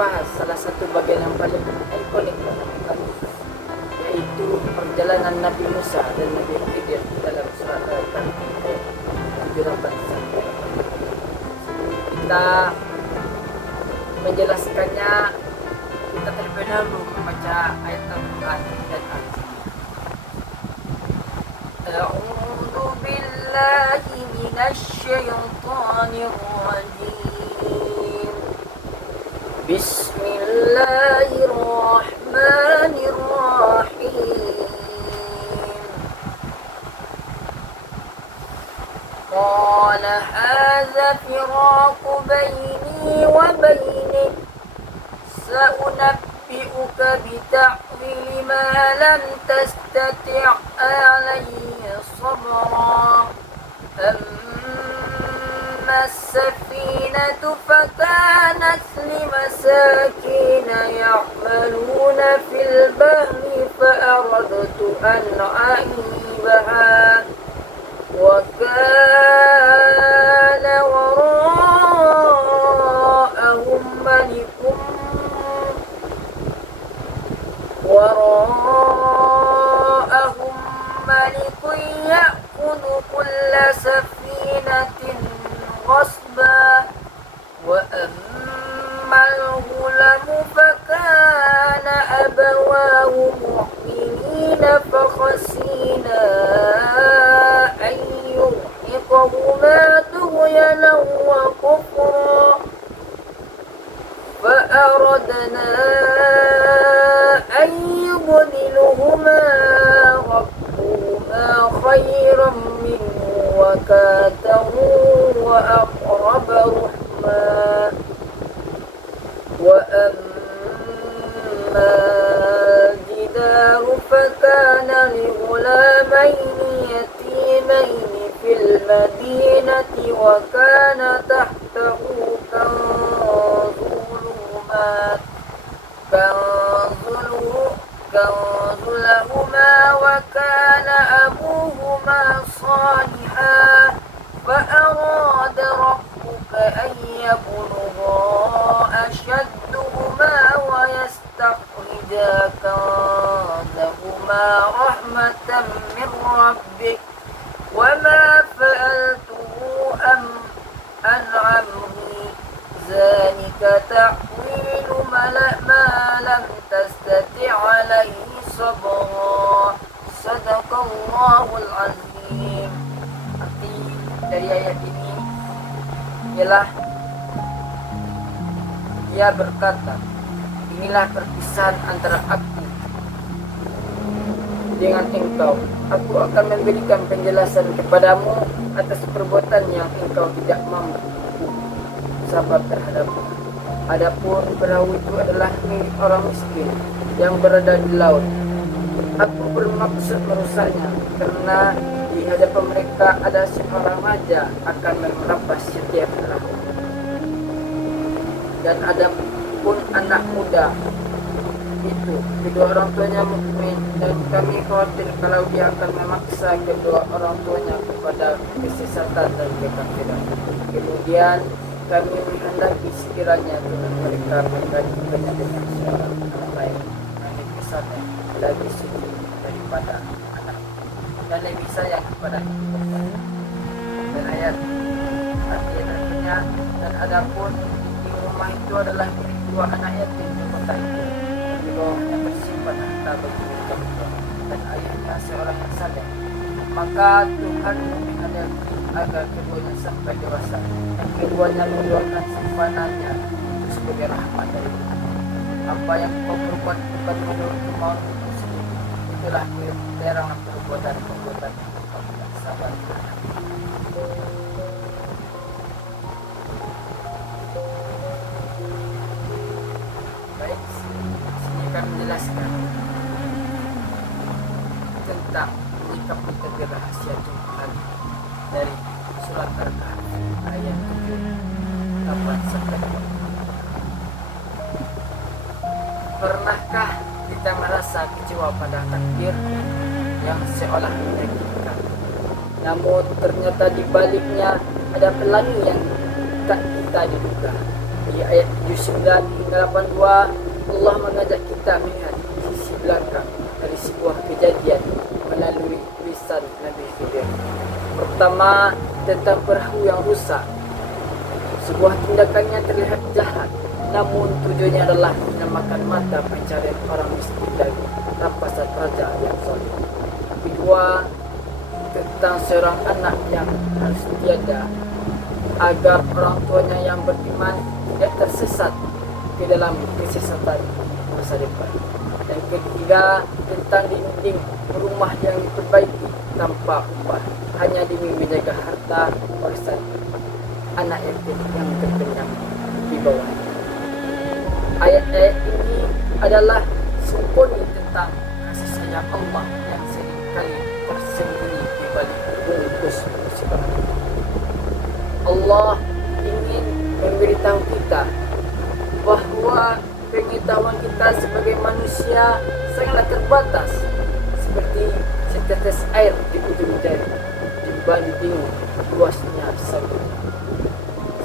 bahas salah satu bagian yang paling ikonik yaitu perjalanan Nabi Musa dan Nabi Khidir dalam surat Al-Kahfi 78. Kita menjelaskannya, kita terlebih dahulu membaca ayat Al-Quran dan A'udzu billahi minasy syaithanir rajim. Bismillahirrahmanirrahim. Qala hadza firaqu baini wa bainik sa'unabbi'uka bita'wili ma lam tastati' alayhi sabra. Amma as-safinatu fakanat limasakina ya'maluna fil bahri fa'aradtu an a'ibaha wa kana wara'ahum malikun ya'khudhu kulla safinatin ghasba wa ammal ghulamu fakana abawahu mu'minina fakhasina an yurhiqahuma tughyanan wa kufra فأردنا أن يبدلهما ربهما خيرا منه وكاته وأقرب رحما وأما الجدار فكان لغلامين يتيمين في المدينة وكان تحته كنز لهما وكان أبوهما صالحا فأراد ربك أن يبلغا أشدهما ويستخرجا كنزهما رحمة من ربك وما فعلته عن أمري ذلك تأويل ما لم تستطع عليه صبرا Sadaqallahul azim. Arti dari ayat ini ialah dia berkata, inilah perpisahan antara aku dengan engkau. Aku akan memberikan penjelasan kepadamu atas perbuatan yang engkau tidak mampu sabar terhadapnya. Adapun perahu itu adalah milik orang miskin yang berada di laut. Aku bermaksud merusaknya karena di hadapan mereka ada seorang raja akan merampas setiap perahu. Dan ada pun anak muda itu kedua orang tuanya mukmin, dan kami khawatir kalau dia akan memaksa kedua orang tuanya kepada kesesatan dan kekafiran. Kemudian kami menghendaki sekiranya Tuhan mereka menggantikannya dengan seorang anak lain yang lebih kesannya lebih suci daripada anak dan lebih sayang kepada ibunya. Dan ayat artinya, dan adapun di rumah itu adalah milik dua anak yatim di kota itu, di bawahnya tersimpan harta bagi mereka berdua, dan ayahnya seorang yang saleh. Maka Tuhan menghendaki agar keduanya sampai dewasa, dan keduanya mengeluarkan simpanannya itu sebagai rahmat dari Tuhan. Apa yang kau perbuat bukan menurut kemauanmu sendiri, itulah larangan perbuatan-perbuatan yang kau tidak sabar. Baik, sini kami menjelaskan tentang menyikapi tentang rahasia Tuhan dari surat Al-Kahfi ayat 7, 8 sampai 10. Pernahkah kita merasa kecewa pada takdir yang seolah menyakitkan, namun ternyata di baliknya ada pelangi yang tak kita diduga? Di ayat 79 hingga 82 Allah mengajak kita melihat sisi belakang dari sebuah kejadian melalui tulisan Nabi Khidir. Pertama, tentang perahu yang rusak. Sebuah tindakannya terlihat jahat, namun tujuannya adalah menyamakan mata pencarian orang miskin dari rampasan raja yang zalim. Kedua, tentang seorang anak yang harus tiada agar orang tuanya yang beriman tidak tersesat ke dalam kesesatan masa depan. Dan ketiga, tentang dinding rumah yang diperbaiki tanpa upah hanya demi menjaga harta warisan anak yatim yang terpendam di bawah. Ayat-ayat ini adalah simboli tentang kasih sayang Allah yang seringkali tersembunyi di balik bungkus musibah. Allah ingin memberitahu kita bahwa pengetahuan kita sebagai manusia sangatlah terbatas, seperti setetes air di ujung jari dibanding luasnya samudra.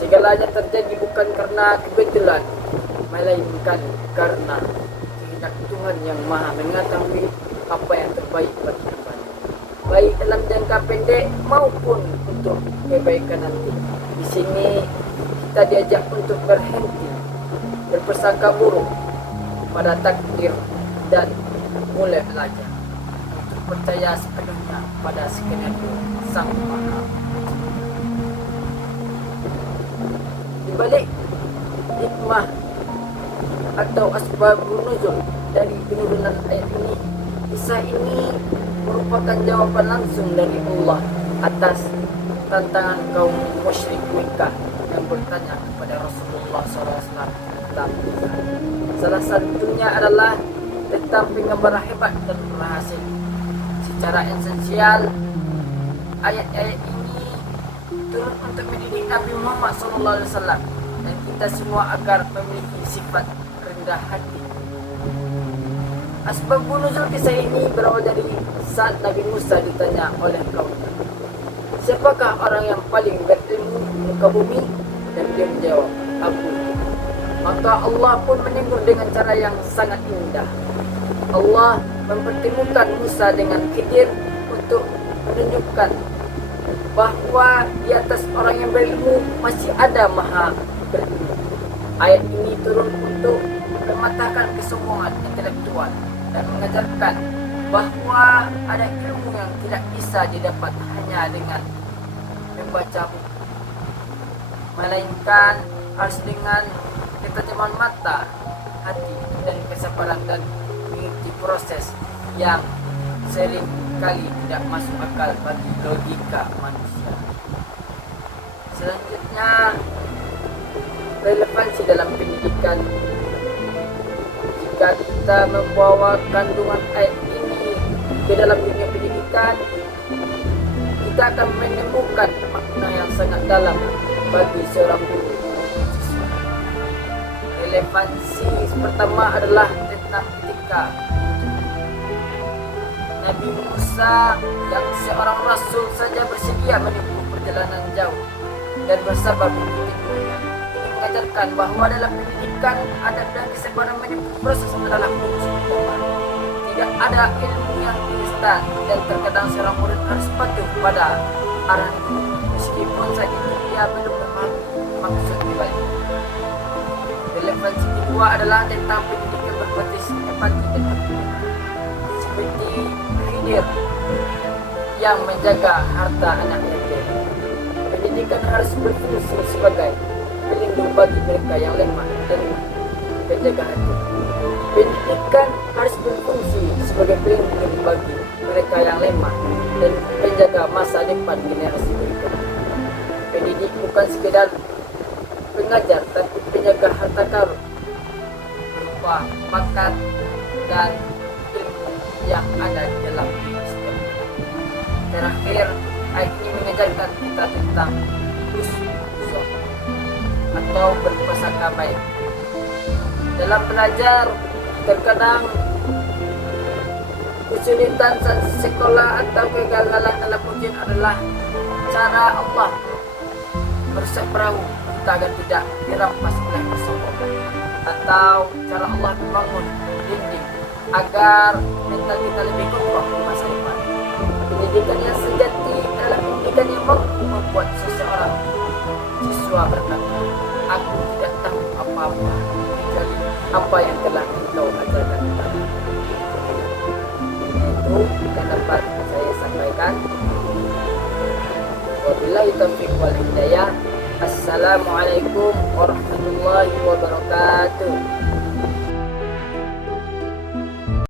Segalanya terjadi bukan karena kebetulan, melainkan karena kehendak Tuhan yang Maha mengetahui apa yang terbaik bagi hamba-Nya, baik dalam jangka pendek maupun untuk kebaikan nanti. Di sini kita diajak untuk berhenti berprasangka buruk pada takdir dan mulai belajar untuk percaya sepenuhnya pada skenario Sang Maha. Di balik hikmah atau asbabun nuzul dari penurunan ayat ini, kisah ini merupakan jawaban langsung dari Allah atas tantangan kaum musyrik Mekkah yang bertanya kepada Rasulullah SAW tentang kisah. Salah satunya adalah tentang penggambaran hebat dan berhasil. Secara esensial, ayat-ayat ini turun untuk mendidik Nabi Muhammad SAW dan kita semua agar memiliki sifat rendah hati. Asbabun nuzul kisah ini berawal dari saat Nabi Musa ditanya oleh kaumnya, siapakah orang yang paling berilmu di muka bumi? Dan dia menjawab, aku. Maka Allah pun menyinggung dengan cara yang sangat indah. Allah mempertemukan Musa dengan Khidir untuk menunjukkan bahwa di atas orang yang berilmu masih ada Maha berilmu. Ayat ini turun untuk mematahkan kesombongan intelektual dan mengajarkan bahwa ada ilmu yang tidak bisa didapat hanya dengan membaca buku, melainkan harus dengan ketajaman mata, hati, dan kesabaran dan mengikuti proses yang sering kali tidak masuk akal bagi logika manusia. Selanjutnya, relevansi dalam pendidikan. Jika kita membawa kandungan ayat ini ke dalam dunia pendidikan, kita akan menemukan makna yang sangat dalam bagi seorang guru dan siswa. Relevansi pertama adalah tentang etika. Nabi Musa yang seorang rasul saja bersedia menempuh perjalanan jauh dan bersabar mengikuti mengajarkan bahwa dalam pendidikan adab dan kesabaran menempuh proses adalah kunci utama. Tidak ada ilmu yang instan dan terkadang seorang murid harus patuh pada arahan guru meskipun saat itu dia belum memahami maksud dibalik. Relevansi kedua adalah tentang pendidikan berbasis empati dan perlindungan. Seperti Khidir yang menjaga harta anak yatim, pendidikan harus berfungsi sebagai pelindung bagi mereka yang lemah dan penjaga hati. Pendidikan harus berfungsi sebagai pelindung bagi mereka yang lemah dan penjaga masa depan generasi berikutnya. Pendidik bukan sekedar pengajar, tapi penjaga harta karun berupa bakat dan ilmu yang ada di dalam diri setiap kita. Terakhir, ayat ini mengajarkan kita tentang husnuzon atau berprasangka baik. Dalam belajar, terkadang kesulitan sekolah atau kegagalan dalam ujian adalah cara Allah bersek perahu kita agar tidak dirampas oleh kesombongan, atau cara Allah membangun dinding agar mental kita lebih kokoh di masa depan. Pendidikan yang sejati adalah pendidikan yang mampu membuat seseorang siswa berkata, aku tidak tahu apa-apa kecuali apa yang telah engkau ajarkan kepada. Itu yang dapat saya sampaikan. Wabillahi taufiq wal hidayah. Assalamualaikum warahmatullahi wabarakatuh.